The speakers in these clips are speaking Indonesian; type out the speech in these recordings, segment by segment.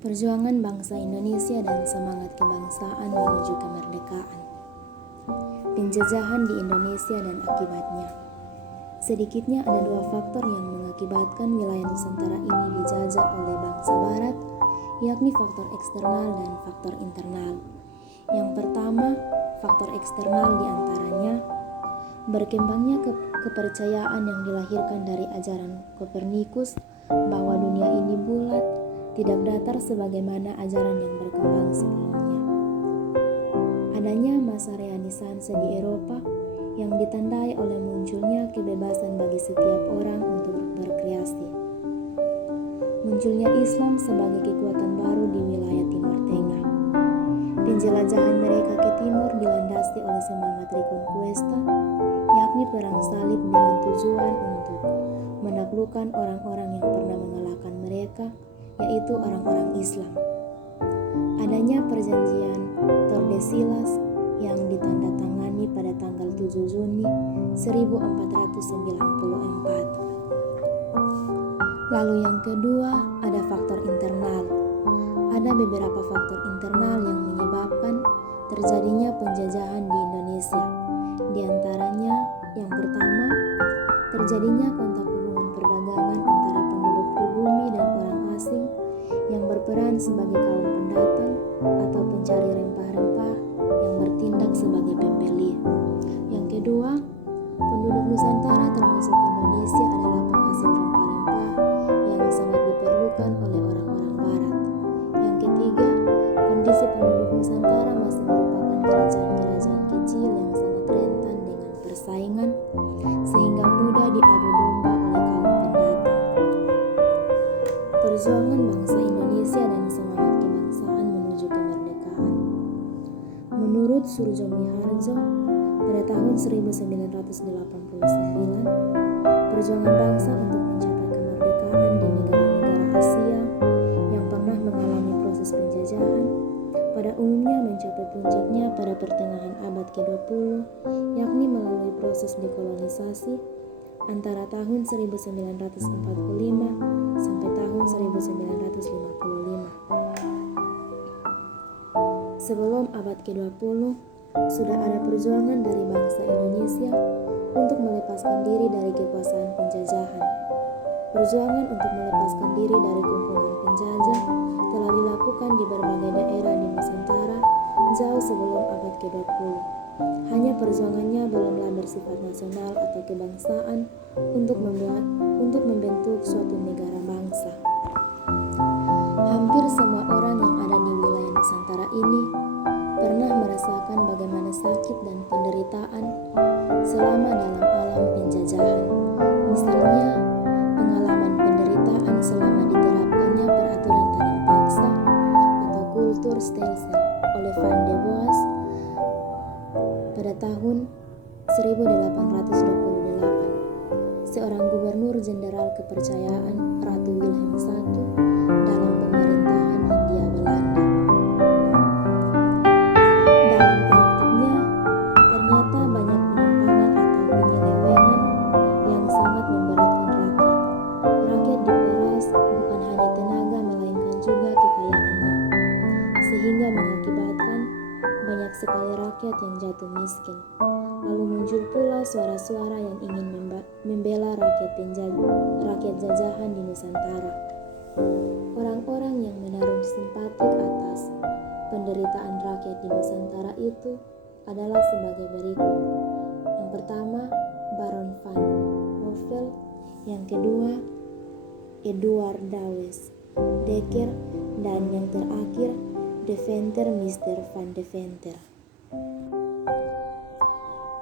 Perjuangan bangsa Indonesia dan semangat kebangsaan menuju kemerdekaan. Penjajahan di Indonesia dan akibatnya. Sedikitnya ada dua faktor yang mengakibatkan wilayah Nusantara ini dijajah oleh bangsa Barat, yakni faktor eksternal dan faktor internal. Yang pertama, faktor eksternal diantaranya berkembangnya kepercayaan yang dilahirkan dari ajaran Kopernikus bahwa dunia ini bulat, tidak datar sebagaimana ajaran yang berkembang sebelumnya. Adanya masa Renaissance di Eropa yang ditandai oleh munculnya kebebasan bagi setiap orang untuk berkreasi. Munculnya Islam sebagai kekuatan baru di wilayah Timur Tengah. Penjelajahan mereka ke timur dilandasi oleh semangat Reconquista, yakni perang salib dengan tujuan untuk menaklukkan orang-orang yang pernah mengalahkan mereka, yaitu orang-orang Islam. Adanya perjanjian Tordesillas yang ditandatangani pada tanggal 7 Juni 1494. Lalu yang kedua, ada faktor internal. Ada beberapa faktor internal yang menyebabkan terjadinya penjajahan di Indonesia. Di antaranya, yang pertama, terjadinya kontak hubungan perdagangan antara penduduk pribumi dan orang asing yang berperan sebagai kaum pendatang atau pencari rempah-rempah yang bertindak sebagai pembeli. Yang kedua, penduduk Nusantara termasuk Indonesia adalah penghasil rempah-rempah yang sangat diperlukan oleh orang-orang Barat. Yang ketiga, kondisi penduduk Nusantara masih merupakan kerajaan-kerajaan kecil yang sangat rentan dengan persaingan sehingga mudah diadu domba oleh kaum pendatang. Perjuangan bangsa Indonesia dan semangat kebangsaan menuju kemerdekaan. Menurut Surjomi Harjo, pada tahun 1989, perjuangan bangsa untuk mencapai kemerdekaan di negara-negara Asia yang pernah mengalami proses penjajahan pada umumnya mencapai puncaknya pada pertengahan abad ke-20, yakni melalui proses dekolonisasi antara tahun 1945 sampai tahun 1955. Sebelum abad ke-20, sudah ada perjuangan dari bangsa Indonesia untuk melepaskan diri dari kekuasaan penjajahan. Perjuangan untuk melepaskan diri dari kumpulan penjajah telah dilakukan di berbagai daerah di Nusantara jauh sebelum abad ke-20. Hanya perjuangannya belumlah bersifat nasional atau kebangsaan untuk membentuk suatu negara bangsa. Hampir semua orang yang ada di wilayah Nusantara ini pernah merasakan bagaimana sakit dan penderitaan selama dalam alam penjajahan. Misalnya, pengalaman penderitaan selama diterapkannya peraturan tanam paksa atau kultur stelsel oleh Van de Boas pada tahun 1828, seorang gubernur jenderal kepercayaan Ratu Wilhelm I dalam pemerintahan Hindia Belanda. Dalam praktiknya, ternyata banyak penyimpangan atau penyelewengan yang sangat memberatkan rakyat. Rakyat diperas bukan hanya tenaga melainkan juga kekayaannya, sehingga mengakibatkan banyak sekali rakyat yang jatuh miskin. Lalu muncul pula suara-suara yang ingin membela rakyat jajahan di Nusantara. Orang-orang yang menaruh simpatik atas penderitaan rakyat di Nusantara itu adalah sebagai berikut. Yang pertama, Baron van Hove. Yang kedua, Eduard Dawes Dekker, dan yang terakhir, Deventer Mr. van Deventer.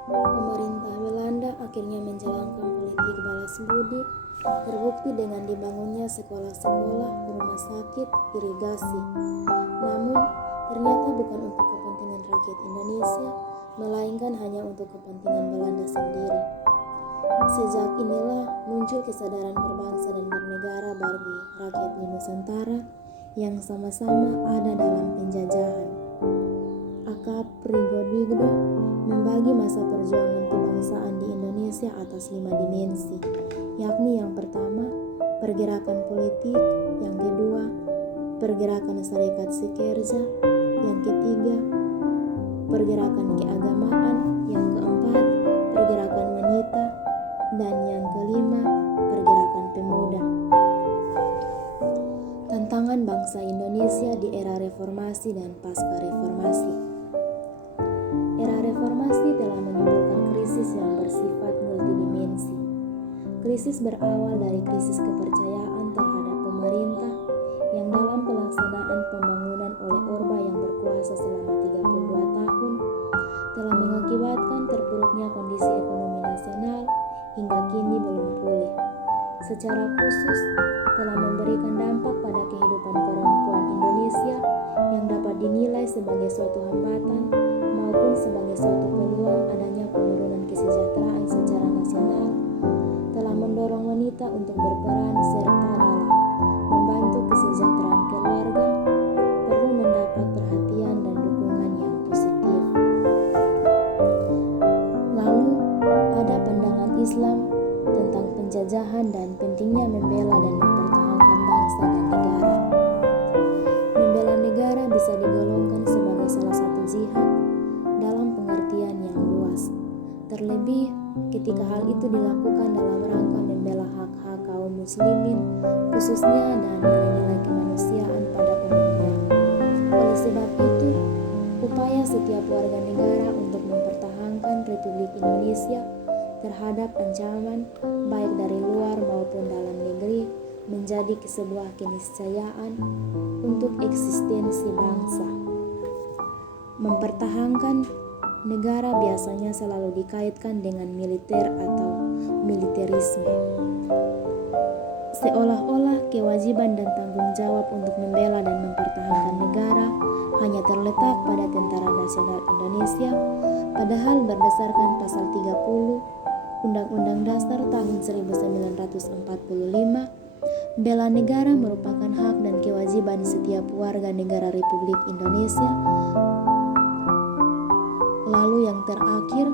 Pemerintah Belanda akhirnya menjalankan politik balas budi, terbukti dengan dibangunnya sekolah-sekolah, rumah sakit, irigasi. Namun, ternyata bukan untuk kepentingan rakyat Indonesia, melainkan hanya untuk kepentingan Belanda sendiri. Sejak inilah muncul kesadaran berbangsa dan bernegara bagi rakyat di Nusantara yang sama-sama ada dalam penjajahan. Akap Prigodingo membagi masa perjuangan kebangsaan di Indonesia atas 5 dimensi, yakni yang pertama, pergerakan politik, yang kedua, pergerakan serikat pekerja. Yang ketiga, pergerakan keagamaan. Yang keempat, pergerakan wanita. Dan yang kelima, pergerakan pemuda. Tantangan bangsa Indonesia di era reformasi dan pasca reformasi. Era reformasi telah menimbulkan krisis yang bersifat multidimensi. Krisis berawal dari krisis kepercayaan terhadap pemerintah yang dalam pelaksanaan pembangunan oleh Orba yang berkuasa selama 32 tahun telah mengakibatkan terpuruknya kondisi ekonomi nasional hingga kini belum pulih. Secara khusus telah memberikan dampak pada kehidupan perempuan Indonesia yang dapat dinilai sebagai suatu hambatan maupun sebagai suatu peluang adanya penurunan kesejahteraan secara nasional, telah mendorong wanita untuk berperan serta dalam membantu kesejahteraan keluarga, perlu mendapat perhatian dan dukungan yang positif. Lalu ada pandangan Islam tentang penjajahan dan pentingnya membela dan mempertahankan bangsa dan negara. Membela negara bisa digolongkan sebagai salah satu jihad dalam pengertian yang luas. Terlebih ketika hal itu dilakukan dalam rangka membela hak-hak kaum muslimin khususnya dan nilai-nilai kemanusiaan pada umumnya. Oleh sebab itu, upaya setiap warga negara untuk mempertahankan Republik Indonesia terhadap ancaman baik dari luar maupun dalam negeri menjadi sebuah keniscayaan untuk eksistensi bangsa. Mempertahankan negara biasanya selalu dikaitkan dengan militer atau militerisme. Seolah-olah kewajiban dan tanggung jawab untuk membela dan mempertahankan negara hanya terletak pada Tentara Nasional Indonesia, padahal berdasarkan pasal 30 Undang-Undang Dasar tahun 1945, bela negara merupakan hak dan kewajiban setiap warga negara Republik Indonesia. Lalu yang terakhir,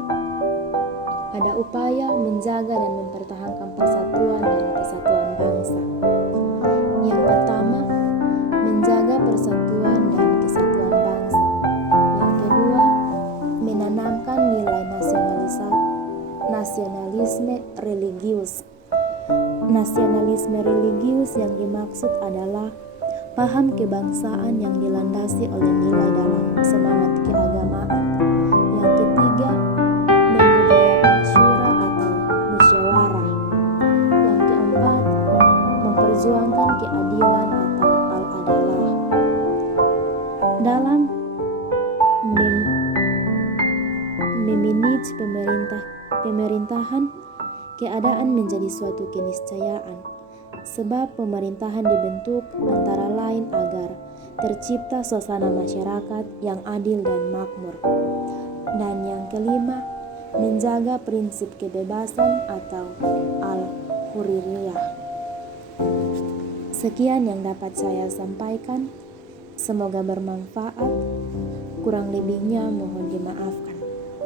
ada upaya menjaga dan mempertahankan persatuan dan kesatuan bangsa. Yang pertama, menjaga persatuan dan kesatuan bangsa. Yang kedua, menanamkan nilai nasionalisme religius. Nasionalisme religius yang dimaksud adalah paham kebangsaan yang dilandasi oleh nilai dalam semangat keagamaan. Yang ketiga, membudayakan syura atau musyawarah. Yang keempat, memperjuangkan keadilan atau al-adalah. Dalam memanage pemerintahan, keadaan menjadi suatu keniscayaan, sebab pemerintahan dibentuk antara lain agar tercipta suasana masyarakat yang adil dan makmur. Dan yang kelima, menjaga prinsip kebebasan atau al-hurriyah. Sekian yang dapat saya sampaikan, semoga bermanfaat. Kurang lebihnya mohon dimaafkan.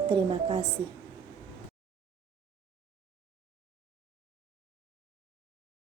Terima kasih.